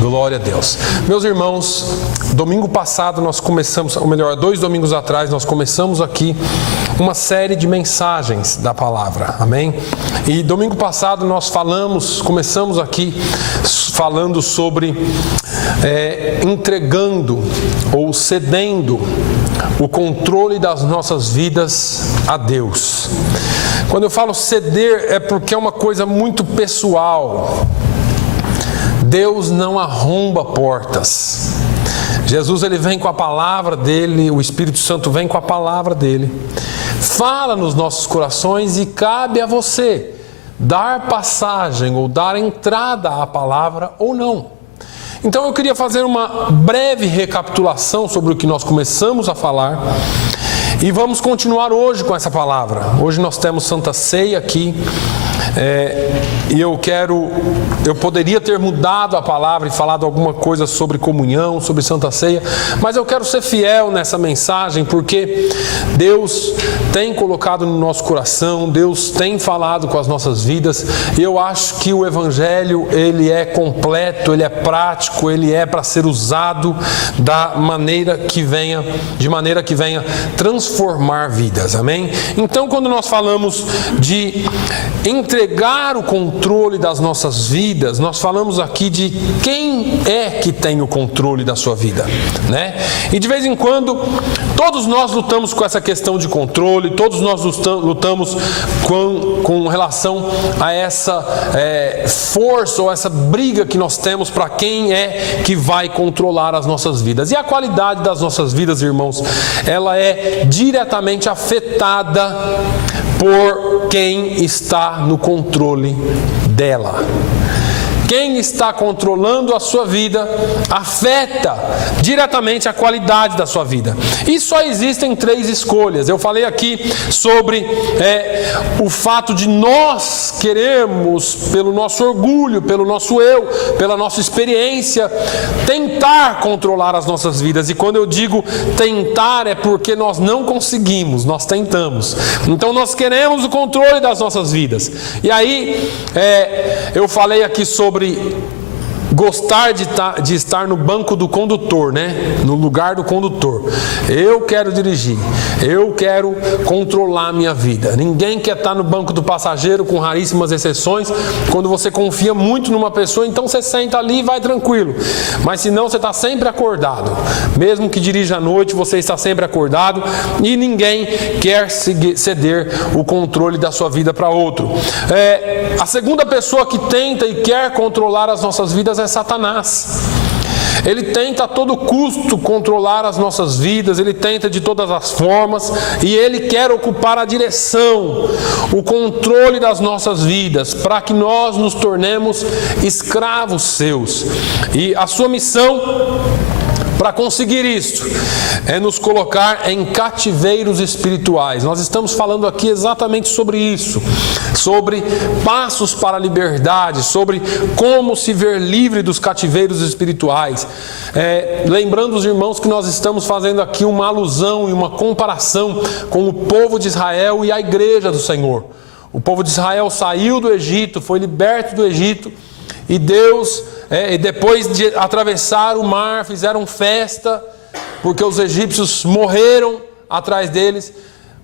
Glória a Deus. Meus irmãos, domingo passado nós começamos, ou melhor, 2 domingos atrás nós começamos aqui uma série de mensagens da palavra, amém? E domingo passado nós começamos aqui falando sobre entregando ou cedendo o controle das nossas vidas a Deus. Quando eu falo ceder é porque é uma coisa muito pessoal. Deus não arromba portas. Jesus ele vem com a palavra dele, o Espírito Santo vem com a palavra dele, fala nos nossos corações e cabe a você dar passagem ou dar entrada à palavra ou não. Então eu queria fazer uma breve recapitulação sobre o que nós começamos a falar e vamos continuar hoje com essa palavra. Hoje nós temos Santa Ceia aqui. E eu poderia ter mudado a palavra e falado alguma coisa sobre comunhão, sobre Santa Ceia, mas eu quero ser fiel nessa mensagem, porque Deus tem colocado no nosso coração, Deus tem falado com as nossas vidas, e eu acho que o Evangelho, ele é completo, ele é prático, ele é para ser usado de maneira que venha transformar vidas, amém? Então, quando nós falamos de entregar o controle das nossas vidas, nós falamos aqui de quem é que tem o controle da sua vida, né? E de vez em quando, todos nós lutamos com essa questão de controle, todos nós lutamos com relação a essa força ou essa briga que nós temos para quem é que vai controlar as nossas vidas. E a qualidade das nossas vidas, irmãos, ela é diretamente afetada por quem está no controle dela. Quem está controlando a sua vida afeta diretamente a qualidade da sua vida. E só existem 3 escolhas. Eu falei aqui sobre o fato de nós queremos, pelo nosso orgulho, pelo nosso eu, pela nossa experiência, tentar controlar as nossas vidas. E quando eu digo tentar, é porque nós não conseguimos, nós tentamos. Então nós queremos o controle das nossas vidas. E aí, eu falei aqui sobre gostar de estar no banco do condutor, né? No lugar do condutor. Eu quero dirigir, eu quero controlar a minha vida. Ninguém quer estar no banco do passageiro, com raríssimas exceções. Quando você confia muito numa pessoa, então você senta ali e vai tranquilo. Mas se não, você está sempre acordado. Mesmo que dirija à noite, você está sempre acordado e ninguém quer ceder o controle da sua vida para outro. A segunda pessoa que tenta e quer controlar as nossas vidas é Satanás. Ele tenta a todo custo controlar as nossas vidas, ele tenta de todas as formas e ele quer ocupar a direção, o controle das nossas vidas, para que nós nos tornemos escravos seus. E a sua missão para conseguir isso é nos colocar em cativeiros espirituais. Nós estamos falando aqui exatamente sobre isso, sobre passos para a liberdade, sobre como se ver livre dos cativeiros espirituais. Lembrando os irmãos que nós estamos fazendo aqui uma alusão e uma comparação com o povo de Israel e a igreja do Senhor. O povo de Israel saiu do Egito, foi liberto do Egito, e Deus, depois de atravessar o mar, fizeram festa, porque os egípcios morreram atrás deles,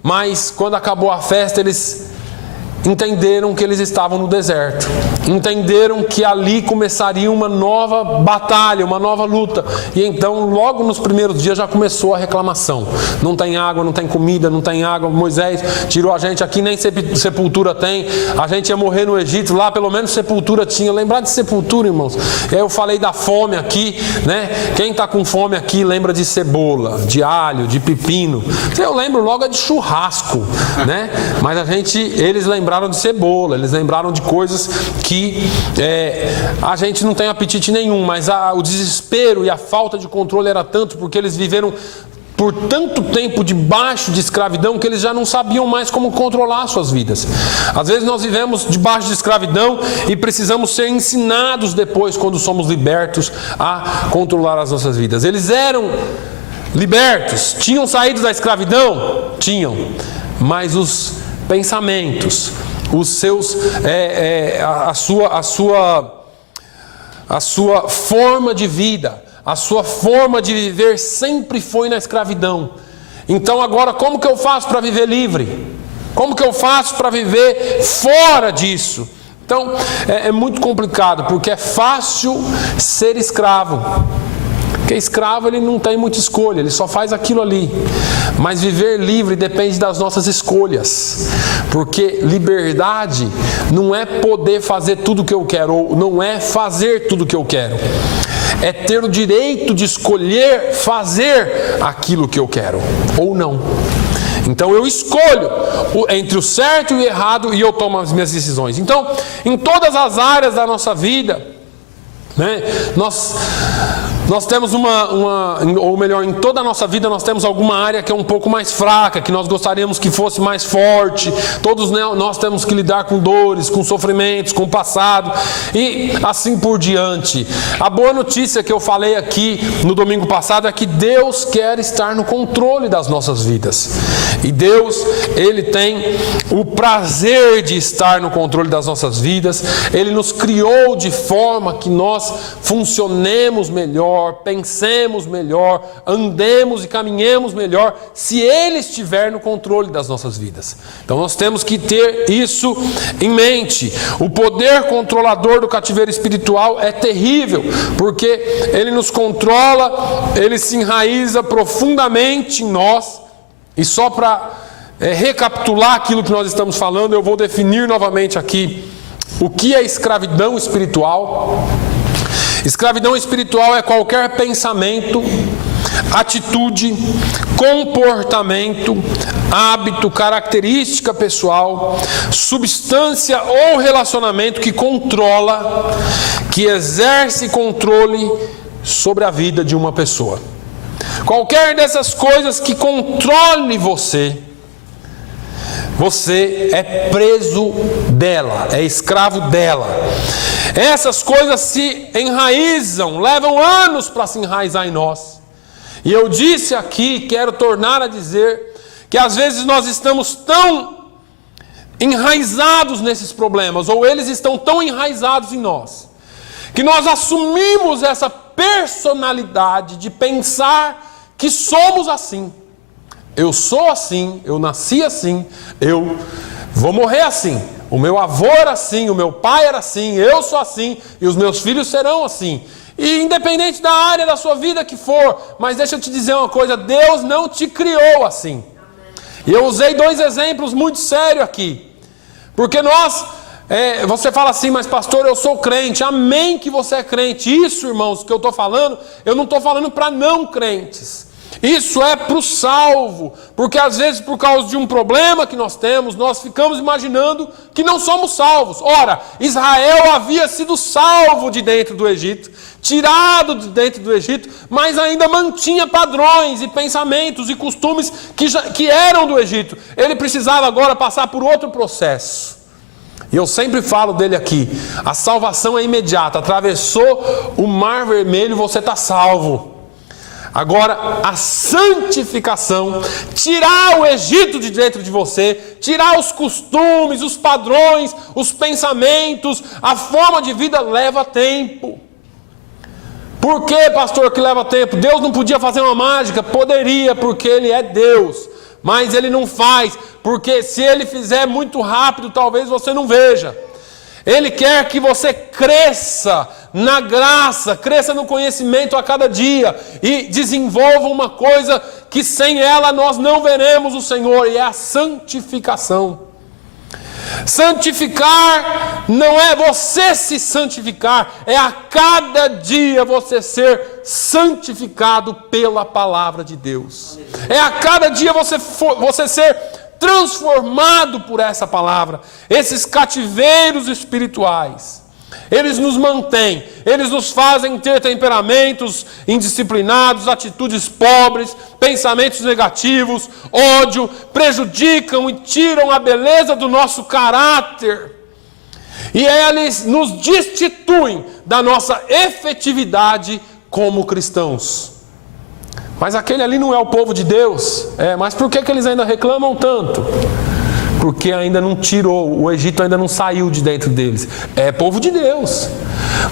mas quando acabou a festa, eles entenderam que eles estavam no deserto, entenderam que ali começaria uma nova batalha, uma nova luta, e então logo nos primeiros dias já começou a reclamação. Não tem água, não tem comida, não tem água. Moisés tirou a gente aqui, nem sepultura tem. A gente ia morrer no Egito, lá pelo menos sepultura tinha. Lembrar de sepultura, irmãos? Eu falei da fome aqui, né? Quem está com fome aqui lembra de cebola, de alho, de pepino. Eu lembro logo de churrasco, né? Mas eles lembraram de cebola, eles lembraram de coisas que a gente não tem apetite nenhum, mas o desespero e a falta de controle era tanto, porque eles viveram por tanto tempo debaixo de escravidão que eles já não sabiam mais como controlar suas vidas. Às vezes nós vivemos debaixo de escravidão e precisamos ser ensinados depois, quando somos libertos, a controlar as nossas vidas. Eles eram libertos, tinham saído da escravidão? Tinham, mas os pensamentos, os seus, a sua forma de vida, a sua forma de viver sempre foi na escravidão. Então agora como que eu faço para viver livre? Como que eu faço para viver fora disso? Então é muito complicado, porque é fácil ser escravo. Porque escravo ele não tem muita escolha, ele só faz aquilo ali. Mas viver livre depende das nossas escolhas. Porque liberdade não é poder fazer tudo o que eu quero, ou não é fazer tudo o que eu quero. É ter o direito de escolher fazer aquilo que eu quero, ou não. Então eu escolho entre o certo e o errado e eu tomo as minhas decisões. Então, em todas as áreas da nossa vida, né, nós temos ou melhor, em toda a nossa vida nós temos alguma área que é um pouco mais fraca, que nós gostaríamos que fosse mais forte. Todos nós temos que lidar com dores, com sofrimentos, com o passado e assim por diante. A boa notícia que eu falei aqui no domingo passado é que Deus quer estar no controle das nossas vidas. E Deus, Ele tem o prazer de estar no controle das nossas vidas. Ele nos criou de forma que nós funcionemos melhor, pensemos melhor, andemos e caminhemos melhor, se Ele estiver no controle das nossas vidas. Então nós temos que ter isso em mente. O poder controlador do cativeiro espiritual é terrível, porque ele nos controla, ele se enraiza profundamente em nós. E só para recapitular aquilo que nós estamos falando, eu vou definir novamente aqui o que é escravidão espiritual. Escravidão espiritual é qualquer pensamento, atitude, comportamento, hábito, característica pessoal, substância ou relacionamento que controla, que exerce controle sobre a vida de uma pessoa. Qualquer dessas coisas que controle você é preso dela, é escravo dela. Essas coisas se enraizam, levam anos para se enraizar em nós. E eu disse aqui, quero tornar a dizer, que às vezes nós estamos tão enraizados nesses problemas, ou eles estão tão enraizados em nós, que nós assumimos essa personalidade de pensar que somos assim. Eu sou assim, eu nasci assim, eu vou morrer assim. O meu avô era assim, o meu pai era assim, eu sou assim e os meus filhos serão assim. E independente da área da sua vida que for, mas deixa eu te dizer uma coisa, Deus não te criou assim. E eu usei 2 exemplos muito sérios aqui. Porque você fala assim, mas pastor, eu sou crente. Amém que você é crente. Isso, irmãos, que eu estou falando, eu não estou falando para não crentes. Isso é para o salvo, porque às vezes por causa de um problema que nós temos, nós ficamos imaginando que não somos salvos. Ora, Israel havia sido salvo de dentro do Egito, tirado de dentro do Egito, mas ainda mantinha padrões e pensamentos e costumes que eram do Egito. Ele precisava agora passar por outro processo. E eu sempre falo dele aqui, a salvação é imediata, atravessou o Mar Vermelho, você está salvo. Agora, a santificação, tirar o Egito de dentro de você, tirar os costumes, os padrões, os pensamentos, a forma de vida leva tempo. Por que, pastor, que leva tempo? Deus não podia fazer uma mágica? Poderia, porque Ele é Deus. Mas Ele não faz, porque se Ele fizer muito rápido, talvez você não veja. Ele quer que você cresça na graça, cresça no conhecimento a cada dia e desenvolva uma coisa que sem ela nós não veremos o Senhor, e é a santificação. Santificar não é você se santificar, é a cada dia você ser santificado pela palavra de Deus. É a cada dia você ser transformado por essa palavra. Esses cativeiros espirituais, eles nos mantêm, eles nos fazem ter temperamentos indisciplinados, atitudes pobres, pensamentos negativos, ódio, prejudicam e tiram a beleza do nosso caráter. E eles nos destituem da nossa efetividade como cristãos. Mas aquele ali não é o povo de Deus. Mas por que eles ainda reclamam tanto? Porque ainda não tirou, o Egito ainda não saiu de dentro deles. É povo de Deus.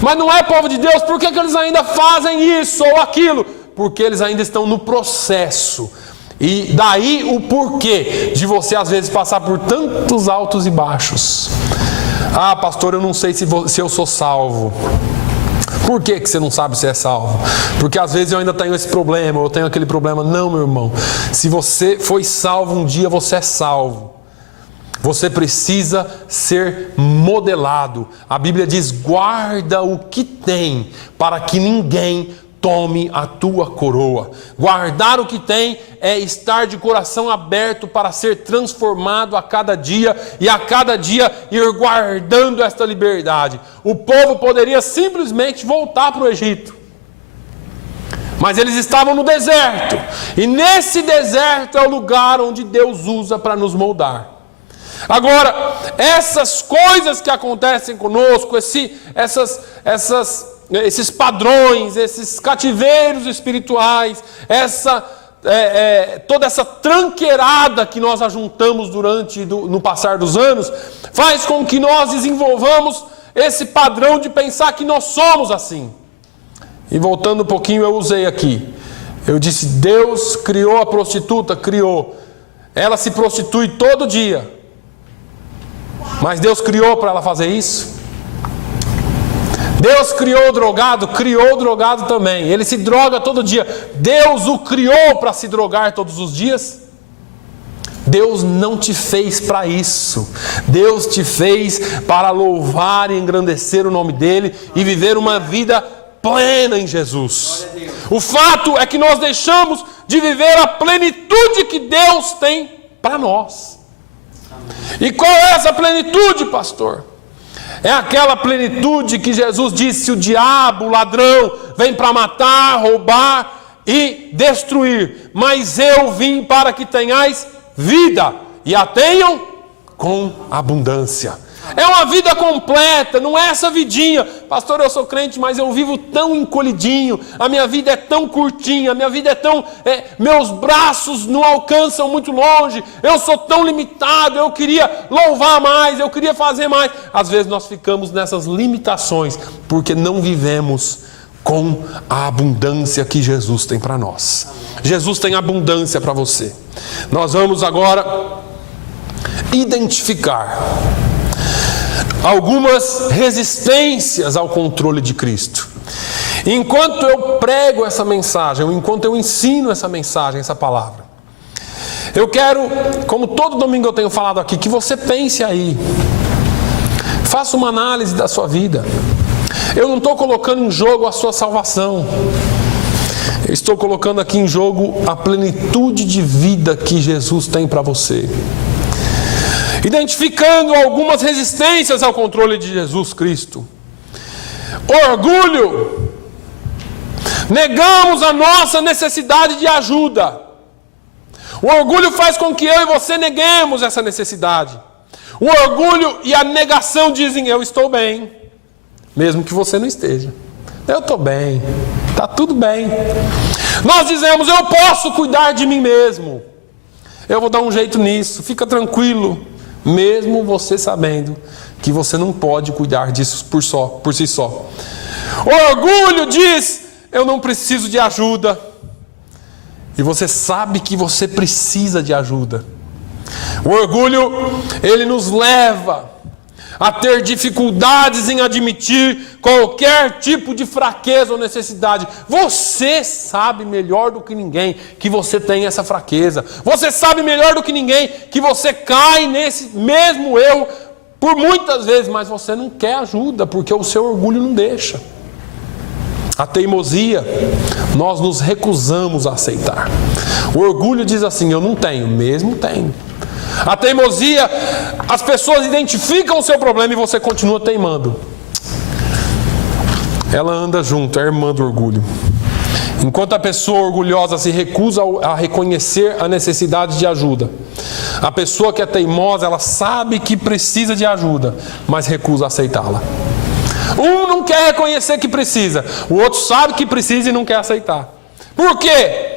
Mas não é povo de Deus, por que eles ainda fazem isso ou aquilo? Porque eles ainda estão no processo. E daí o porquê de você às vezes passar por tantos altos e baixos. Ah, pastor, eu não sei se eu sou salvo. Por que você não sabe se é salvo? Porque às vezes eu ainda tenho esse problema, eu tenho aquele problema. Não, meu irmão. Se você foi salvo um dia, você é salvo. Você precisa ser modelado. A Bíblia diz: guarda o que tem, para que ninguém tome a tua coroa. Guardar o que tem é estar de coração aberto para ser transformado a cada dia e a cada dia ir guardando esta liberdade. O povo poderia simplesmente voltar para o Egito, mas eles estavam no deserto, e nesse deserto é o lugar onde Deus usa para nos moldar. Agora, essas coisas que acontecem conosco, esses padrões, esses cativeiros espirituais, toda essa tranqueirada que nós ajuntamos no passar dos anos, faz com que nós desenvolvamos esse padrão de pensar que nós somos assim. E voltando um pouquinho, eu usei aqui. Eu disse: Deus criou a prostituta, criou. Ela se prostitui todo dia. Mas Deus criou para ela fazer isso? Deus criou o drogado também. Ele se droga todo dia. Deus o criou para se drogar todos os dias? Deus não te fez para isso. Deus te fez para louvar e engrandecer o nome dEle e viver uma vida plena em Jesus. O fato é que nós deixamos de viver a plenitude que Deus tem para nós. E qual é essa plenitude, pastor? É aquela plenitude que Jesus disse: o diabo, o ladrão, vem para matar, roubar e destruir. Mas eu vim para que tenhais vida e a tenham com abundância. É uma vida completa, não é essa vidinha. Pastor, eu sou crente, mas eu vivo tão encolhidinho. A minha vida é tão curtinha, a minha vida é tão... meus braços não alcançam muito longe. Eu sou tão limitado, eu queria louvar mais, eu queria fazer mais. Às vezes nós ficamos nessas limitações, porque não vivemos com a abundância que Jesus tem para nós. Jesus tem abundância para você. Nós vamos agora identificar algumas resistências ao controle de Cristo. Enquanto eu prego essa mensagem, enquanto eu ensino essa mensagem, essa palavra, eu quero, como todo domingo eu tenho falado aqui, que você pense aí, faça uma análise da sua vida. Eu não estou colocando em jogo a sua salvação, eu estou colocando aqui em jogo a plenitude de vida que Jesus tem para você. Identificando algumas resistências ao controle de Jesus Cristo. Orgulho. Negamos a nossa necessidade de ajuda. O orgulho faz com que eu e você neguemos essa necessidade. O orgulho e a negação dizem: eu estou bem, mesmo que você não esteja. Eu estou bem, está tudo bem. Nós dizemos: eu posso cuidar de mim mesmo, eu vou dar um jeito nisso, fica tranquilo. Mesmo você sabendo que você não pode cuidar disso por si só. O orgulho diz: eu não preciso de ajuda. E você sabe que você precisa de ajuda. O orgulho, ele nos leva a ter dificuldades em admitir qualquer tipo de fraqueza ou necessidade. Você sabe melhor do que ninguém que você tem essa fraqueza. Você sabe melhor do que ninguém que você cai nesse mesmo erro por muitas vezes, mas você não quer ajuda porque o seu orgulho não deixa. A teimosia, nós nos recusamos a aceitar. O orgulho diz assim: eu não tenho, mesmo tenho. A teimosia, as pessoas identificam o seu problema e você continua teimando. Ela anda junto, é a irmã do orgulho. Enquanto a pessoa orgulhosa se recusa a reconhecer a necessidade de ajuda, a pessoa que é teimosa, ela sabe que precisa de ajuda, mas recusa aceitá-la. Um não quer reconhecer que precisa, o outro sabe que precisa e não quer aceitar. Por quê?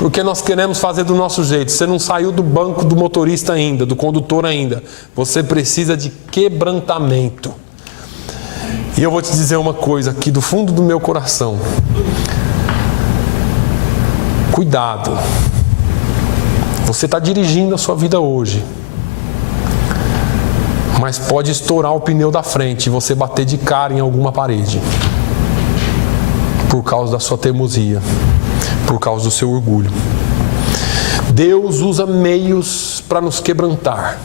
Porque nós queremos fazer do nosso jeito. Você não saiu do banco do motorista ainda, do condutor ainda. Você precisa de quebrantamento. E eu vou te dizer uma coisa aqui do fundo do meu coração. Cuidado. Você está dirigindo a sua vida hoje, mas pode estourar o pneu da frente e você bater de cara em alguma parede. Por causa da sua teimosia, por causa do seu orgulho. Deus usa meios para nos quebrantar.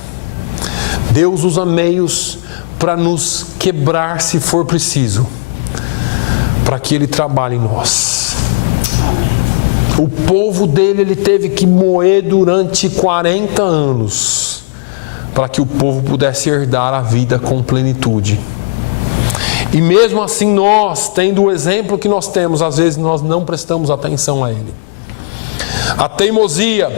Deus usa meios para nos quebrar se for preciso, para que Ele trabalhe em nós. O povo dele, ele teve que moer durante 40 anos, para que o povo pudesse herdar a vida com plenitude. E mesmo assim nós, tendo o exemplo que nós temos, às vezes nós não prestamos atenção a ele. A teimosia,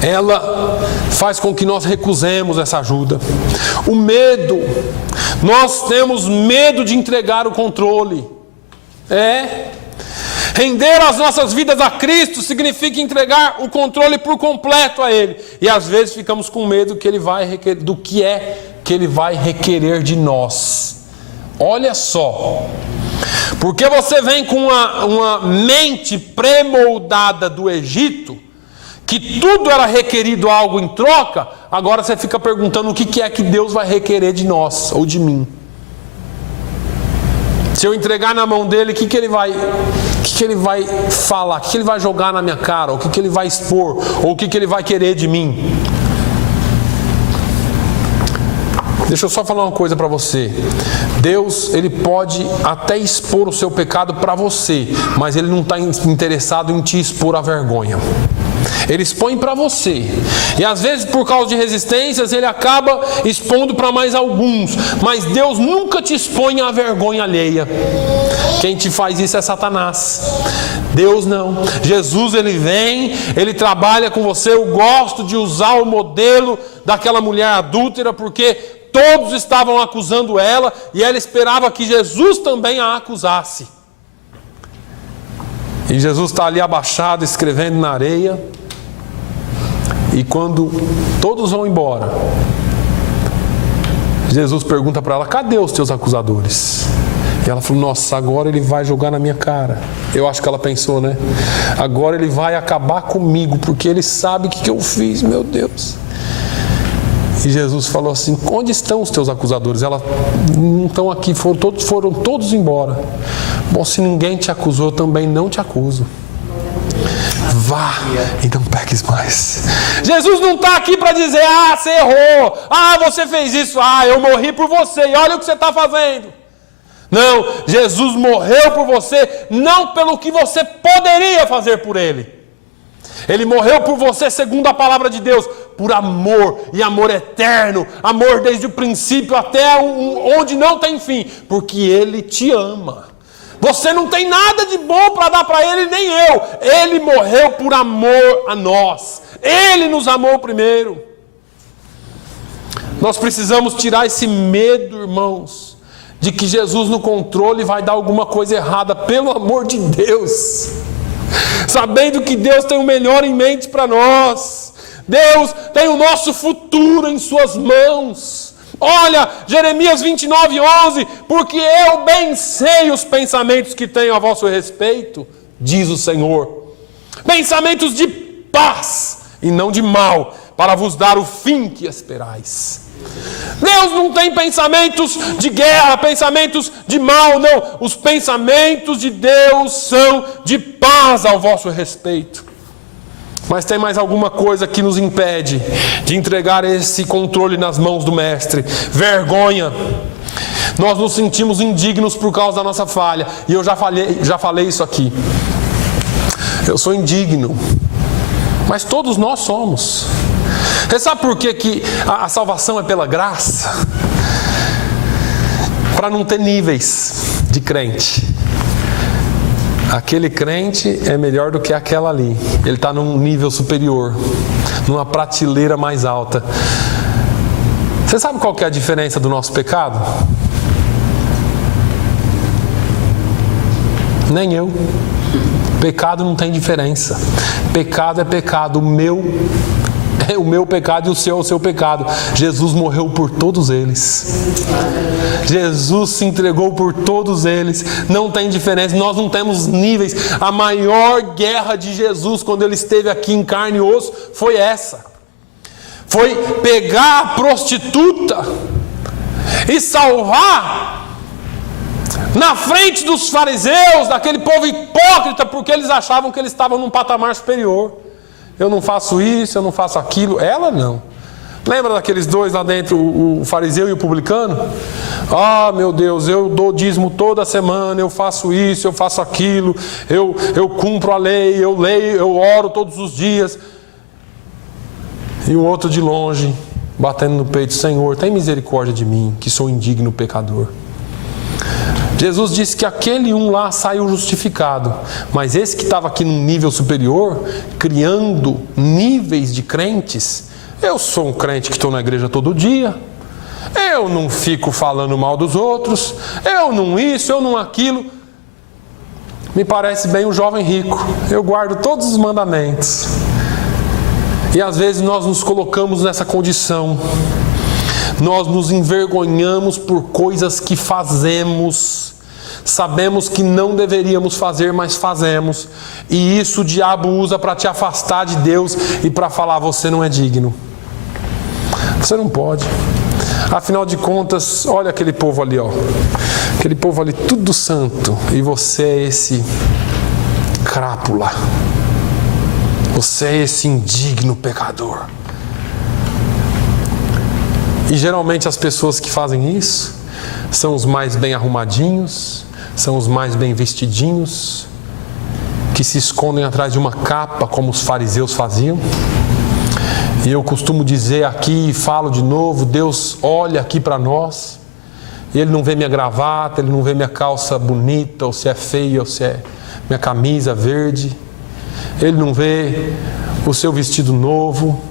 ela faz com que nós recusemos essa ajuda. O medo, nós temos medo de entregar o controle. Render as nossas vidas a Cristo significa entregar o controle por completo a Ele. E às vezes ficamos com medo que Ele vai requerer, do que é que Ele vai requerer de nós. Olha só, porque você vem com uma mente pré-moldada do Egito, que tudo era requerido algo em troca, agora você fica perguntando o que é que Deus vai requerer de nós ou de mim. Se eu entregar na mão dele, o que ele vai falar? O que ele vai jogar na minha cara? O que ele vai expor? Ou o que ele vai querer de mim? Deixa eu só falar uma coisa para você. Deus, Ele pode até expor o seu pecado para você, mas Ele não está interessado em te expor a vergonha. Ele expõe para você. E às vezes por causa de resistências ele acaba expondo para mais alguns. Mas Deus nunca te expõe à vergonha alheia. Quem te faz isso é Satanás. Deus não. Jesus, Ele vem, Ele trabalha com você. Eu gosto de usar o modelo daquela mulher adúltera, porque todos estavam acusando ela e ela esperava que Jesus também a acusasse. E Jesus está ali abaixado, escrevendo na areia. E quando todos vão embora, Jesus pergunta para ela: cadê os teus acusadores? E ela falou: nossa, agora ele vai jogar na minha cara. Eu acho que ela pensou, né? Agora ele vai acabar comigo, porque ele sabe o que eu fiz, meu Deus. E Jesus falou assim: onde estão os teus acusadores? Ela: não estão aqui, foram todos embora. Bom, se ninguém te acusou, eu também não te acuso. Vá e não peques mais. Jesus não está aqui para dizer: ah, você errou, ah, você fez isso, ah, eu morri por você, e olha o que você está fazendo. Não, Jesus morreu por você, não pelo que você poderia fazer por Ele. Ele morreu por você segundo a palavra de Deus, por amor, e amor eterno, amor desde o princípio até onde não tem fim, porque Ele te ama. Você não tem nada de bom para dar para Ele, nem eu. Ele morreu por amor a nós. Ele nos amou primeiro. Nós precisamos tirar esse medo, irmãos, de que Jesus no controle vai dar alguma coisa errada, pelo amor de Deus. Sabendo que Deus tem o melhor em mente para nós. Deus tem o nosso futuro em suas mãos. Olha, Jeremias 29:11, porque eu bem sei os pensamentos que tenho a vosso respeito, diz o Senhor. Pensamentos de paz e não de mal, para vos dar o fim que esperais. Deus não tem pensamentos de guerra, pensamentos de mal, não. Os pensamentos de Deus são de paz ao vosso respeito. Mas tem mais alguma coisa que nos impede de entregar esse controle nas mãos do Mestre: vergonha. Nós nos sentimos indignos por causa da nossa falha. E eu já falei isso aqui. Eu sou indigno, mas todos nós somos. Você sabe por que a salvação é pela graça? Para não ter níveis de crente. Aquele crente é melhor do que aquela ali. Ele está num nível superior, numa prateleira mais alta. Você sabe qual que é a diferença do nosso pecado? Nem eu. Pecado não tem diferença. Pecado é pecado. O meu é o meu pecado e o seu pecado. Jesus morreu por todos eles. Jesus se entregou por todos eles. Não tem diferença. Nós não temos níveis. A maior guerra de Jesus quando ele esteve aqui em carne e osso foi essa. Foi pegar a prostituta e salvar na frente dos fariseus, daquele povo hipócrita, porque eles achavam que eles estavam num patamar superior. Eu não faço isso, eu não faço aquilo. Ela não. Lembra daqueles dois lá dentro, o fariseu e o publicano? Ah, meu Deus, eu dou dízimo toda semana, eu faço isso, eu faço aquilo, eu cumpro a lei, eu leio, eu oro todos os dias. E o outro de longe, batendo no peito: Senhor, tem misericórdia de mim, que sou indigno pecador. Jesus disse que aquele um lá saiu justificado, mas esse que estava aqui num nível superior, criando níveis de crentes. Eu sou um crente que estou na igreja todo dia, eu não fico falando mal dos outros, eu não isso, eu não aquilo. Me parece bem um jovem rico, eu guardo todos os mandamentos. E às vezes nós nos colocamos nessa condição, nós nos envergonhamos por coisas que fazemos, sabemos que não deveríamos fazer, mas fazemos, e isso o diabo usa para te afastar de Deus e para falar: você não é digno, você não pode. Afinal de contas, olha aquele povo ali, ó, aquele povo ali tudo santo, e você é esse crápula, você é esse indigno pecador. E geralmente as pessoas que fazem isso são os mais bem arrumadinhos, são os mais bem vestidinhos, que se escondem atrás de uma capa, como os fariseus faziam. E eu costumo dizer aqui e falo de novo: Deus olha aqui para nós, e Ele não vê minha gravata, Ele não vê minha calça bonita, ou se é feia, ou se é minha camisa verde. Ele não vê o seu vestido novo.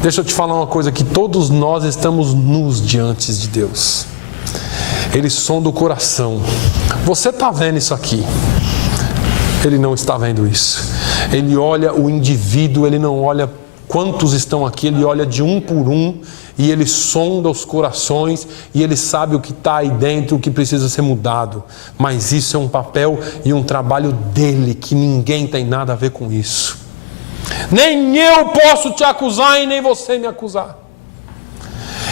Deixa eu te falar uma coisa, que todos nós estamos nus diante de Deus. Ele sonda o coração. Você está vendo isso aqui? Ele não está vendo isso. Ele olha o indivíduo, ele não olha quantos estão aqui, ele olha de um por um, e ele sonda os corações, e ele sabe o que está aí dentro, o que precisa ser mudado. Mas isso é um papel e um trabalho dele, que ninguém tem nada a ver com isso. Nem eu posso te acusar e nem você me acusar.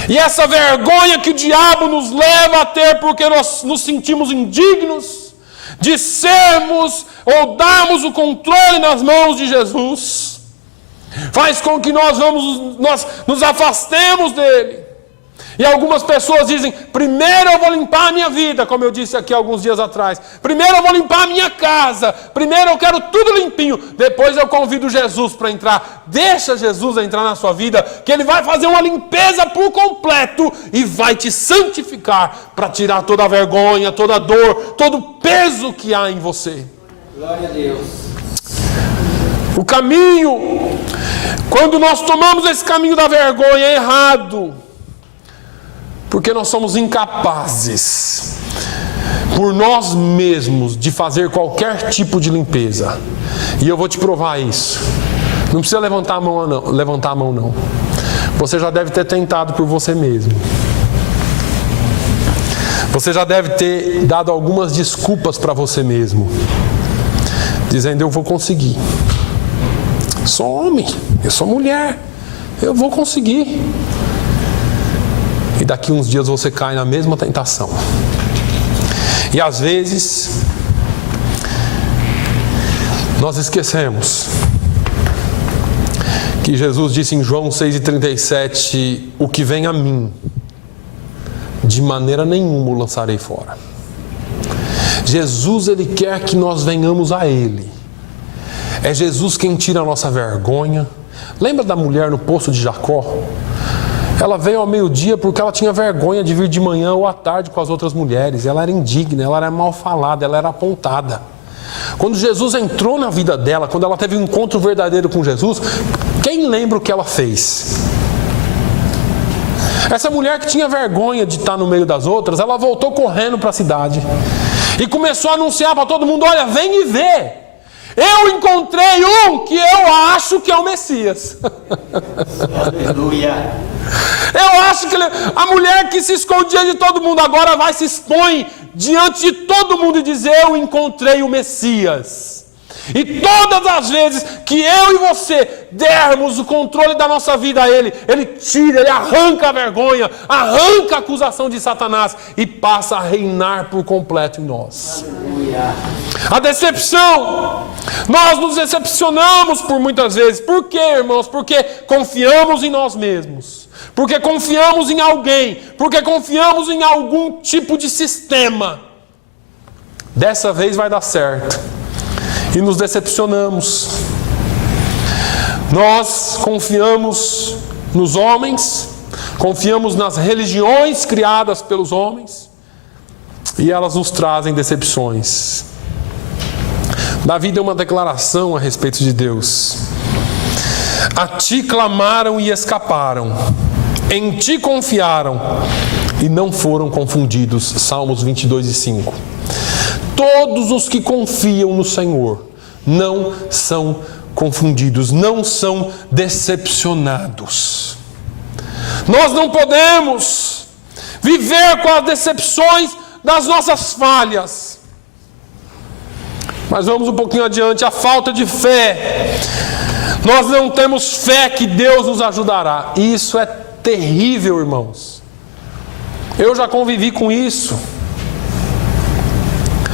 E essa vergonha que o diabo nos leva a ter, porque nós nos sentimos indignos de sermos ou darmos o controle nas mãos de Jesus, faz com que nós nos afastemos dele. E algumas pessoas dizem: primeiro eu vou limpar a minha vida, como eu disse aqui alguns dias atrás. Primeiro eu vou limpar a minha casa. Primeiro eu quero tudo limpinho. Depois eu convido Jesus para entrar. Deixa Jesus entrar na sua vida, que Ele vai fazer uma limpeza por completo e vai te santificar para tirar toda a vergonha, toda a dor, todo o peso que há em você. Glória a Deus. O caminho, quando nós tomamos esse caminho da vergonha, é errado. Porque nós somos incapazes, por nós mesmos, de fazer qualquer tipo de limpeza. E eu vou te provar isso. Não precisa levantar a mão não. Você já deve ter tentado por você mesmo. Você já deve ter dado algumas desculpas para você mesmo, dizendo: eu vou conseguir. Sou homem, eu sou mulher, eu vou conseguir. E daqui uns dias você cai na mesma tentação. E às vezes nós esquecemos que Jesus disse em João 6,37: o que vem a mim, de maneira nenhuma o lançarei fora. Jesus, Ele quer que nós venhamos a Ele. É Jesus quem tira a nossa vergonha. Lembra da mulher no poço de Jacó? Ela veio ao meio-dia porque ela tinha vergonha de vir de manhã ou à tarde com as outras mulheres. Ela era indigna, ela era mal falada, ela era apontada. Quando Jesus entrou na vida dela, quando ela teve um encontro verdadeiro com Jesus, quem lembra o que ela fez? Essa mulher que tinha vergonha de estar no meio das outras, ela voltou correndo para a cidade e começou a anunciar para todo mundo: olha, vem e vê. Eu encontrei um que eu acho que é o Messias. Aleluia. Eu acho que a mulher que se escondia de todo mundo agora vai se expõe diante de todo mundo e dizer: eu encontrei o Messias. E todas as vezes que eu e você dermos o controle da nossa vida a Ele, Ele tira, Ele arranca a vergonha, arranca a acusação de Satanás e passa a reinar por completo em nós. Aleluia. A decepção, nós nos decepcionamos por muitas vezes. Por quê, irmãos? Porque confiamos em nós mesmos, porque confiamos em alguém, porque confiamos em algum tipo de sistema. Dessa vez vai dar certo. E nos decepcionamos. Nós confiamos nos homens, confiamos nas religiões criadas pelos homens, e elas nos trazem decepções. Davi deu uma declaração a respeito de Deus: a ti clamaram e escaparam, em ti confiaram e não foram confundidos. Salmos 22:5. Todos os que confiam no Senhor não são confundidos, não são decepcionados. Nós não podemos viver com as decepções das nossas falhas. Mas vamos um pouquinho adiante. A falta de fé. Nós não temos fé que Deus nos ajudará. Isso é terrível, irmãos. Eu já convivi com isso.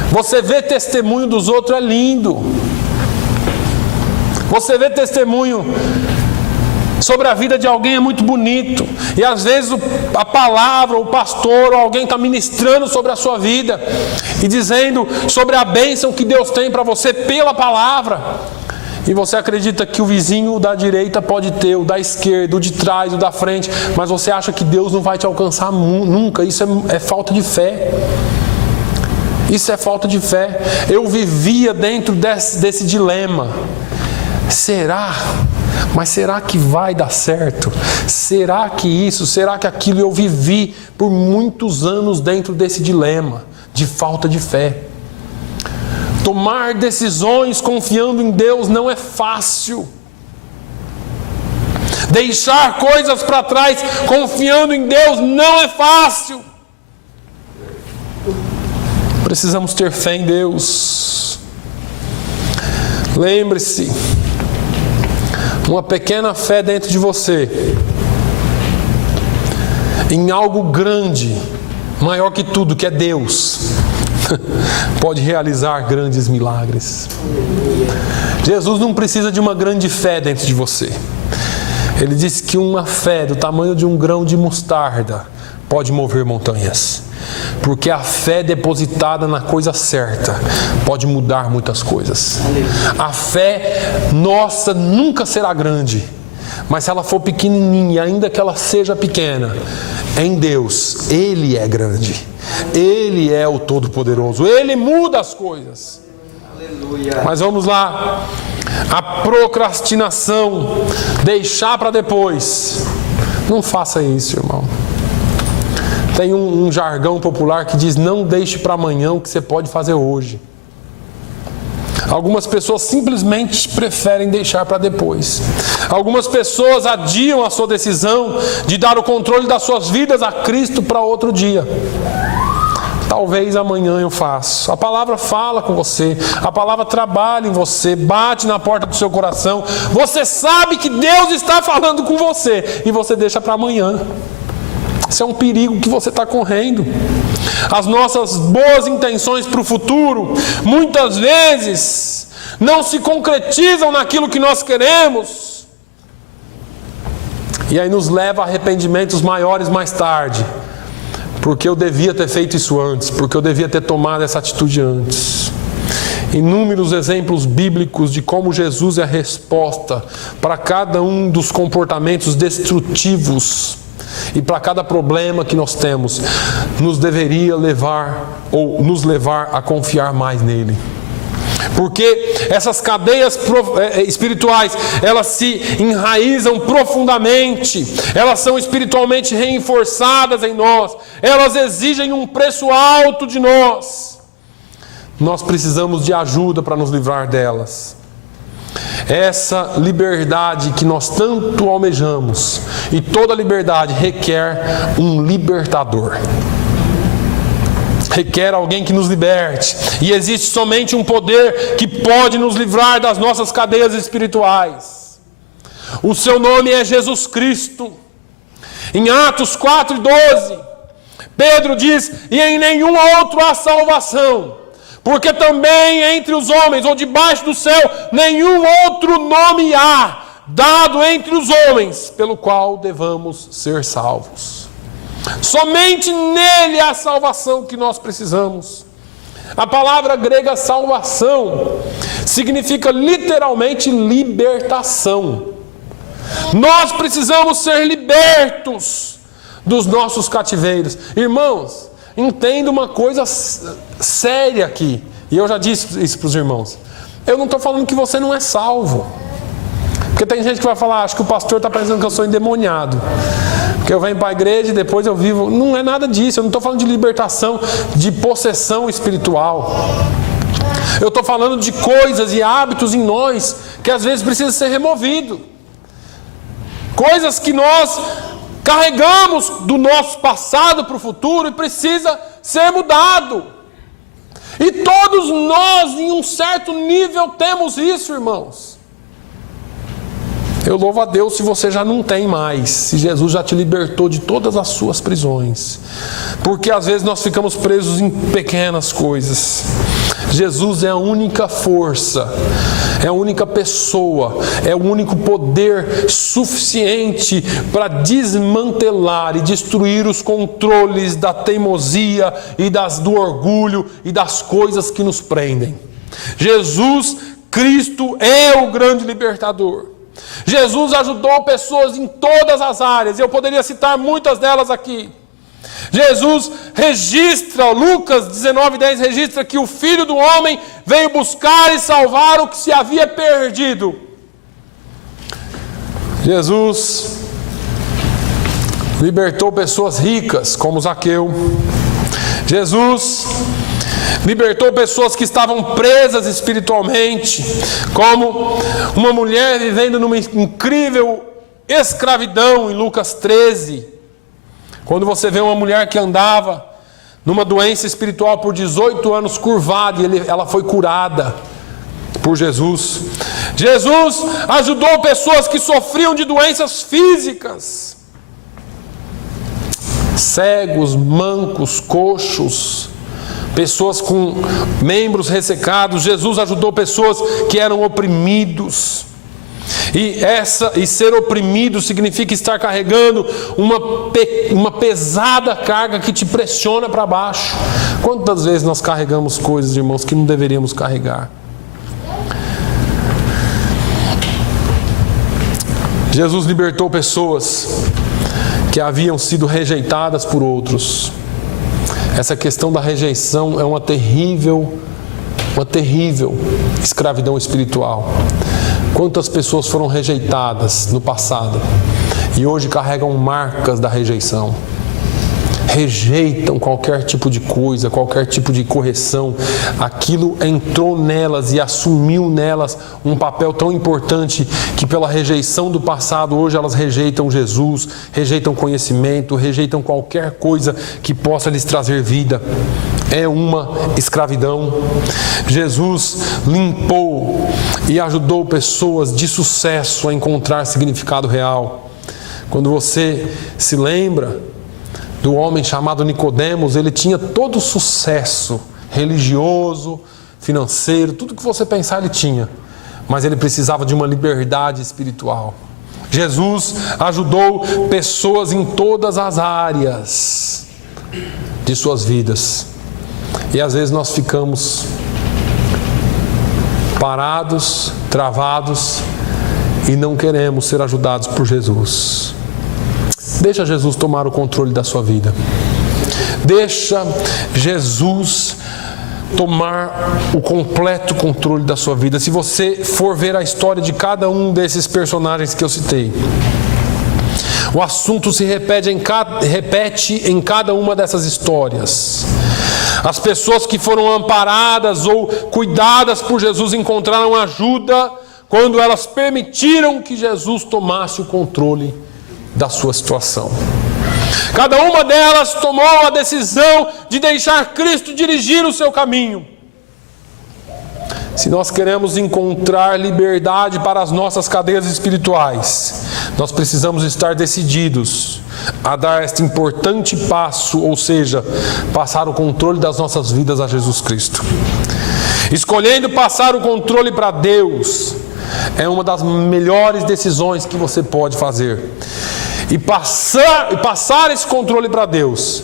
Você vê testemunho dos outros é lindo. Você vê testemunho sobre a vida de alguém é muito bonito. E às vezes a palavra, o pastor ou alguém está ministrando sobre a sua vida e dizendo sobre a bênção que Deus tem para você pela palavra. E você acredita que o vizinho da direita pode ter, o da esquerda, o de trás, o da frente, mas você acha que Deus não vai te alcançar nunca. Isso é falta de fé. Isso é falta de fé. Eu vivia dentro desse dilema. Será? Mas será que vai dar certo? Será que isso? Será que aquilo? Eu vivi por muitos anos dentro desse dilema de falta de fé. Tomar decisões confiando em Deus não é fácil. Deixar coisas para trás confiando em Deus não é fácil. Precisamos ter fé em Deus. Lembre-se, uma pequena fé dentro de você, em algo grande, maior que tudo, que é Deus, pode realizar grandes milagres. Jesus não precisa de uma grande fé dentro de você. Ele disse que uma fé do tamanho de um grão de mostarda pode mover montanhas. Porque a fé depositada na coisa certa pode mudar muitas coisas. A fé nossa nunca será grande, mas se ela for pequenininha, ainda que ela seja pequena, em Deus, Ele é grande. Ele é o Todo-Poderoso. Ele muda as coisas. Aleluia. Mas vamos lá. A procrastinação, deixar para depois. Não faça isso, irmão. Tem um jargão popular que diz: não deixe para amanhã o que você pode fazer hoje. Algumas pessoas simplesmente preferem deixar para depois. Algumas pessoas adiam a sua decisão de dar o controle das suas vidas a Cristo para outro dia. Talvez amanhã eu faço. A palavra fala com você, a palavra trabalha em você, bate na porta do seu coração. Você sabe que Deus está falando com você e você deixa para amanhã. Isso é um perigo que você está correndo. As nossas boas intenções para o futuro, muitas vezes, não se concretizam naquilo que nós queremos. E aí nos leva a arrependimentos maiores mais tarde. Porque eu devia ter feito isso antes, porque eu devia ter tomado essa atitude antes. Inúmeros exemplos bíblicos de como Jesus é a resposta para cada um dos comportamentos destrutivos e para cada problema que nós temos, nos deveria levar ou nos levar a confiar mais nele. Porque essas cadeias espirituais, elas se enraizam profundamente, elas são espiritualmente reforçadas em nós, elas exigem um preço alto de nós. nós precisamos de ajuda para nos livrar delas. Essa liberdade que nós tanto almejamos, e toda liberdade requer um libertador. Requer alguém que nos liberte. E existe somente um poder que pode nos livrar das nossas cadeias espirituais. O seu nome é Jesus Cristo. Em Atos 4:12, Pedro diz: e em nenhum outro há salvação, porque também entre os homens, ou debaixo do céu, nenhum outro nome há, dado entre os homens, pelo qual devamos ser salvos. Somente nele há a salvação que nós precisamos. A palavra grega salvação significa literalmente libertação. Nós precisamos ser libertos dos nossos cativeiros. Irmãos, entenda uma coisa séria aqui. E eu já disse isso para os irmãos. Eu não estou falando que você não é salvo. Porque tem gente que vai falar: acho que o pastor está pensando que eu sou endemoniado, porque eu venho para a igreja e depois eu vivo. Não é nada disso. Eu não estou falando de libertação, de possessão espiritual. Eu estou falando de coisas e hábitos em nós que às vezes precisam ser removidos. Coisas que nós carregamos do nosso passado para o futuro e precisa ser mudado. E todos nós, em um certo nível, temos isso, irmãos. Eu louvo a Deus se você já não tem mais, se Jesus já te libertou de todas as suas prisões. Porque às vezes nós ficamos presos em pequenas coisas. Jesus é a única força, é a única pessoa, é o único poder suficiente para desmantelar e destruir os controles da teimosia e do orgulho e das coisas que nos prendem. Jesus Cristo é o grande libertador. Jesus ajudou pessoas em todas as áreas, eu poderia citar muitas delas aqui. Jesus registra, Lucas 19:10 registra que o Filho do Homem veio buscar e salvar o que se havia perdido. Jesus libertou pessoas ricas, como Zaqueu. Jesus libertou pessoas que estavam presas espiritualmente, como uma mulher vivendo numa incrível escravidão, em Lucas 13. Quando você vê uma mulher que andava numa doença espiritual por 18 anos curvada, e ela foi curada por Jesus. Jesus ajudou pessoas que sofriam de doenças físicas, cegos, mancos, coxos, pessoas com membros ressecados. Jesus ajudou pessoas que eram oprimidos. E ser oprimido significa estar carregando uma pesada carga que te pressiona para baixo. Quantas vezes nós carregamos coisas, irmãos, que não deveríamos carregar? Jesus libertou pessoas que haviam sido rejeitadas por outros. Essa questão da rejeição é uma terrível escravidão espiritual. Quantas pessoas foram rejeitadas no passado e hoje carregam marcas da rejeição? Rejeitam qualquer tipo de coisa, qualquer tipo de correção. Aquilo entrou nelas e assumiu nelas um papel tão importante que, pela rejeição do passado, hoje elas rejeitam Jesus, rejeitam conhecimento, rejeitam qualquer coisa que possa lhes trazer vida. É uma escravidão. Jesus limpou e ajudou pessoas de sucesso a encontrar significado real. Quando você se lembra do homem chamado Nicodemos, ele tinha todo o sucesso religioso, financeiro, tudo que você pensar ele tinha, mas ele precisava de uma liberdade espiritual. Jesus ajudou pessoas em todas as áreas de suas vidas, e às vezes nós ficamos parados, travados e não queremos ser ajudados por Jesus. Deixa Jesus tomar o controle da sua vida. Deixa Jesus tomar o completo controle da sua vida. Se você for ver a história de cada um desses personagens que eu citei, o assunto se repete em cada uma dessas histórias. As pessoas que foram amparadas ou cuidadas por Jesus encontraram ajuda quando elas permitiram que Jesus tomasse o controle da sua situação. Cada uma delas tomou a decisão de deixar Cristo dirigir o seu caminho. Se nós queremos encontrar liberdade para as nossas cadeias espirituais, nós precisamos estar decididos a dar este importante passo, ou seja, passar o controle das nossas vidas a Jesus Cristo. Escolhendo passar o controle para Deus é uma das melhores decisões que você pode fazer. E passar esse controle para Deus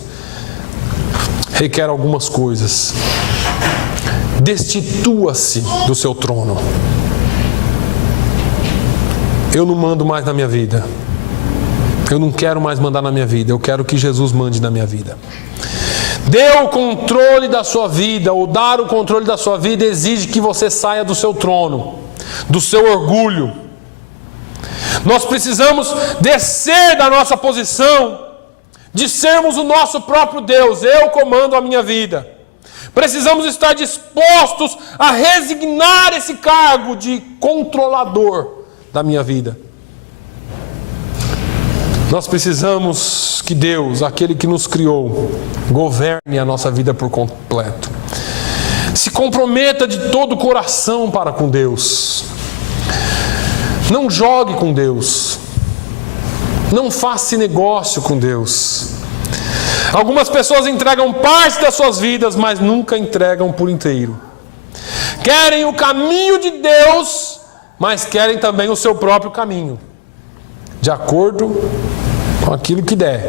requer algumas coisas. Destitua-se do seu trono. Eu não mando mais na minha vida. Eu não quero mais mandar na minha vida. Eu quero que Jesus mande na minha vida. Dê o controle da sua vida, ou dar o controle da sua vida, exige que você saia do seu trono, do seu orgulho. Nós precisamos descer da nossa posição de sermos o nosso próprio Deus. Eu comando a minha vida. Precisamos estar dispostos a resignar esse cargo de controlador da minha vida. Nós precisamos que Deus, aquele que nos criou, governe a nossa vida por completo. Se comprometa de todo o coração para com Deus. Não jogue com Deus. Não faça negócio com Deus. Algumas pessoas entregam parte das suas vidas, mas nunca entregam por inteiro. Querem o caminho de Deus, mas querem também o seu próprio caminho, de acordo com aquilo que der.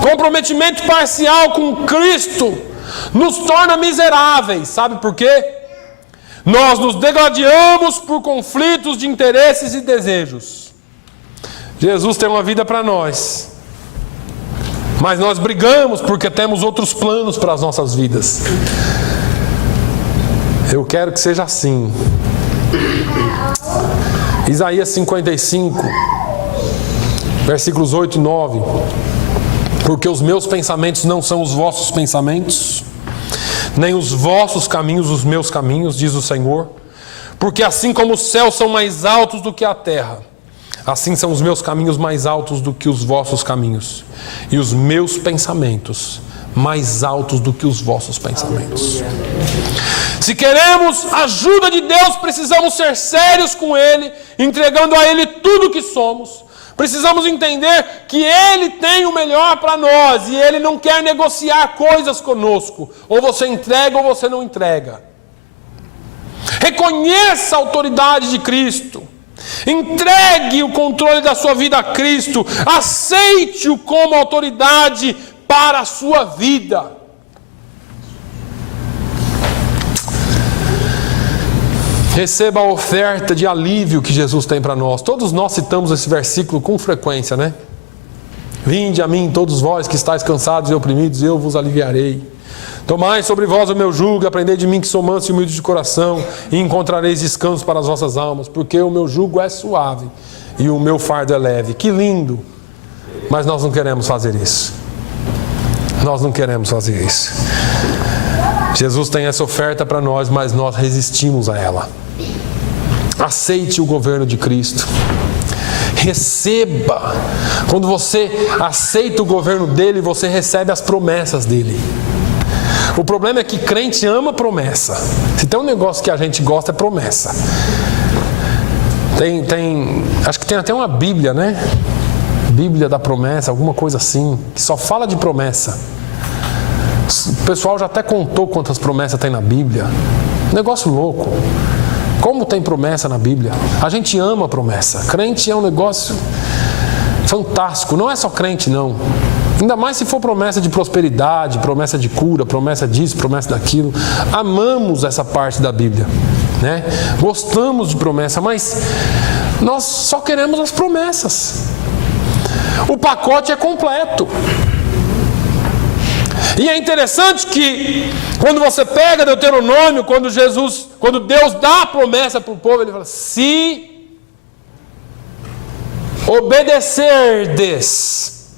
Comprometimento parcial com Cristo nos torna miseráveis. Sabe por quê? Nós nos degladiamos por conflitos de interesses e desejos. Jesus tem uma vida para nós, mas nós brigamos porque temos outros planos para as nossas vidas. Eu quero que seja assim. Isaías 55, versículos 8 e 9. Porque os meus pensamentos não são os vossos pensamentos, nem os vossos caminhos os meus caminhos, diz o Senhor. Porque assim como os céus são mais altos do que a terra, assim são os meus caminhos mais altos do que os vossos caminhos, e os meus pensamentos mais altos do que os vossos pensamentos. Se queremos ajuda de Deus, precisamos ser sérios com Ele, entregando a Ele tudo o que somos. Precisamos entender que Ele tem o melhor para nós, e Ele não quer negociar coisas conosco. Ou você entrega ou você não entrega. Reconheça a autoridade de Cristo. Entregue o controle da sua vida a Cristo. Aceite-o como autoridade para a sua vida. Receba a oferta de alívio que Jesus tem para nós. Todos nós citamos esse versículo com frequência, né? Vinde a mim, todos vós que estáis cansados e oprimidos, eu vos aliviarei. Tomai sobre vós o meu jugo, e aprendei de mim que sou manso e humilde de coração, e encontrareis descanso para as vossas almas, porque o meu jugo é suave e o meu fardo é leve. Que lindo! Mas nós não queremos fazer isso. Nós não queremos fazer isso. Jesus tem essa oferta para nós, mas nós resistimos a ela. Aceite o governo de Cristo. Receba. Quando você aceita o governo dele, você recebe as promessas dele. O problema é que crente ama promessa. Se tem um negócio que a gente gosta, é promessa. Acho que tem até uma Bíblia, né? Bíblia da promessa, alguma coisa assim, que só fala de promessa. O pessoal já até contou quantas promessas tem na Bíblia. Negócio louco. Como tem promessa na Bíblia? A gente ama promessa. Crente é um negócio fantástico. Não é só crente, não. Ainda mais se for promessa de prosperidade, promessa de cura, promessa disso, promessa daquilo. Amamos essa parte da Bíblia, né? Gostamos de promessa, mas nós só queremos as promessas. O pacote é completo. E é interessante que quando você pega Deuteronômio, quando Deus dá a promessa para o povo, ele fala: se obedecerdes.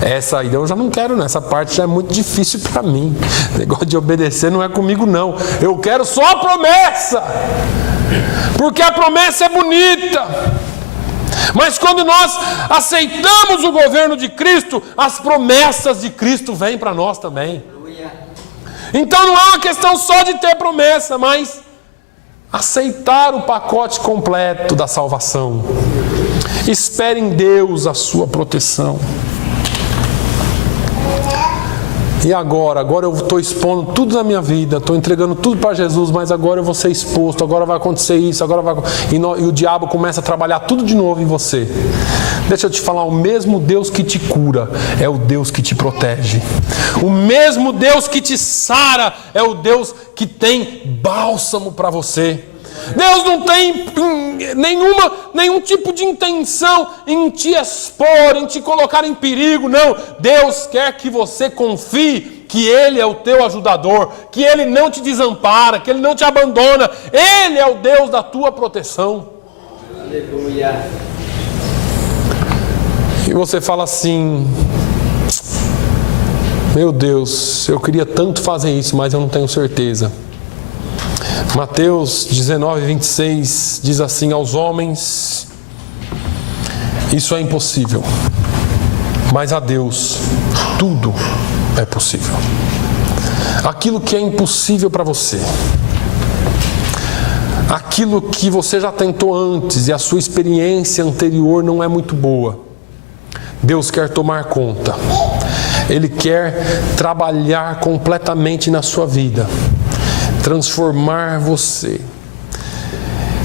Essa aí eu já não quero, não. Essa parte já é muito difícil para mim. O negócio de obedecer não é comigo, não. Eu quero só a promessa, porque a promessa é bonita. Mas quando nós aceitamos o governo de Cristo, as promessas de Cristo vêm para nós também. Então não é uma questão só de ter promessa, mas aceitar o pacote completo da salvação. Espere em Deus a sua proteção. E agora eu estou expondo tudo na minha vida, estou entregando tudo para Jesus, mas agora eu vou ser exposto, agora vai acontecer isso, e o diabo começa a trabalhar tudo de novo em você. Deixa eu te falar, o mesmo Deus que te cura é o Deus que te protege. O mesmo Deus que te sara é o Deus que tem bálsamo para você. Deus não tem nenhum tipo de intenção em te expor, em te colocar em perigo, não. Deus quer que você confie que Ele é o teu ajudador, que Ele não te desampara, que Ele não te abandona. Ele é o Deus da tua proteção. Aleluia. E você fala assim: meu Deus, eu queria tanto fazer isso, mas eu não tenho certeza. Mateus 19, 26 diz assim: aos homens isso é impossível, mas a Deus tudo é possível. Aquilo que é impossível para você, aquilo que você já tentou antes e a sua experiência anterior não é muito boa, Deus quer tomar conta. Ele quer trabalhar completamente na sua vida, transformar você.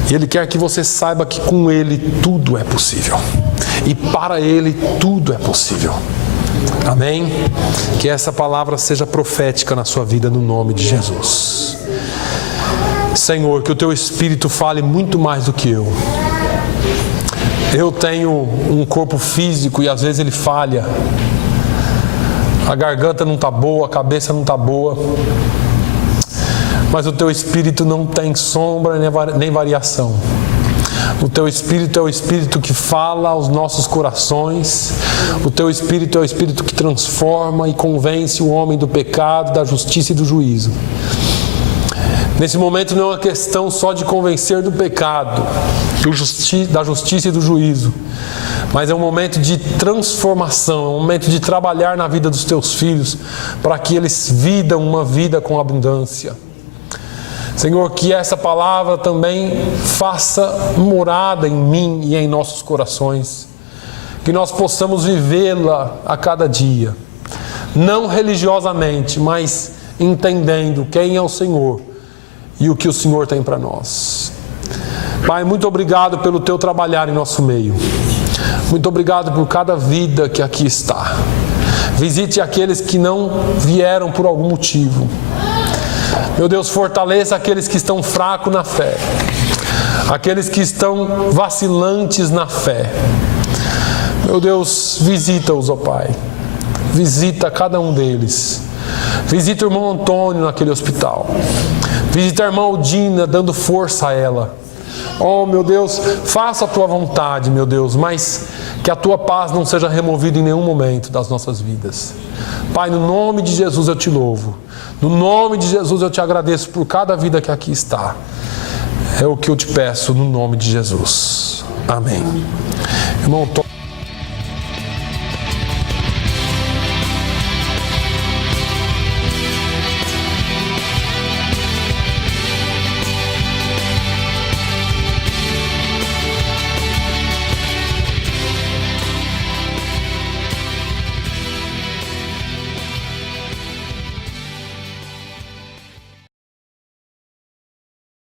E Ele quer que você saiba que com Ele tudo é possível. E para Ele tudo é possível. Amém? Que essa palavra seja profética na sua vida, no nome de Jesus. Senhor, que o Teu Espírito fale muito mais do que eu. Eu tenho um corpo físico e às vezes ele falha. A garganta não está boa, a cabeça não está boa. Mas o Teu Espírito não tem sombra nem variação. O Teu Espírito é o Espírito que fala aos nossos corações. O Teu Espírito é o Espírito que transforma e convence o homem do pecado, da justiça e do juízo. Nesse momento não é uma questão só de convencer do pecado, da justiça e do juízo, mas é um momento de transformação, é um momento de trabalhar na vida dos Teus filhos, para que eles vivam uma vida com abundância. Senhor, que essa palavra também faça morada em mim e em nossos corações, que nós possamos vivê-la a cada dia, não religiosamente, mas entendendo quem é o Senhor e o que o Senhor tem para nós. Pai, muito obrigado pelo Teu trabalhar em nosso meio. Muito obrigado por cada vida que aqui está. Visite aqueles que não vieram por algum motivo. Meu Deus, fortaleça aqueles que estão fracos na fé, aqueles que estão vacilantes na fé. Meu Deus, visita-os, ó Pai. Visita cada um deles. Visita o irmão Antônio naquele hospital. Visita a irmã Aldina, dando força a ela. Oh, meu Deus, faça a Tua vontade, meu Deus, mas que a Tua paz não seja removida em nenhum momento das nossas vidas. Pai, no nome de Jesus eu Te louvo. No nome de Jesus eu Te agradeço por cada vida que aqui está. É o que eu Te peço no nome de Jesus. Amém. Irmão Antônio.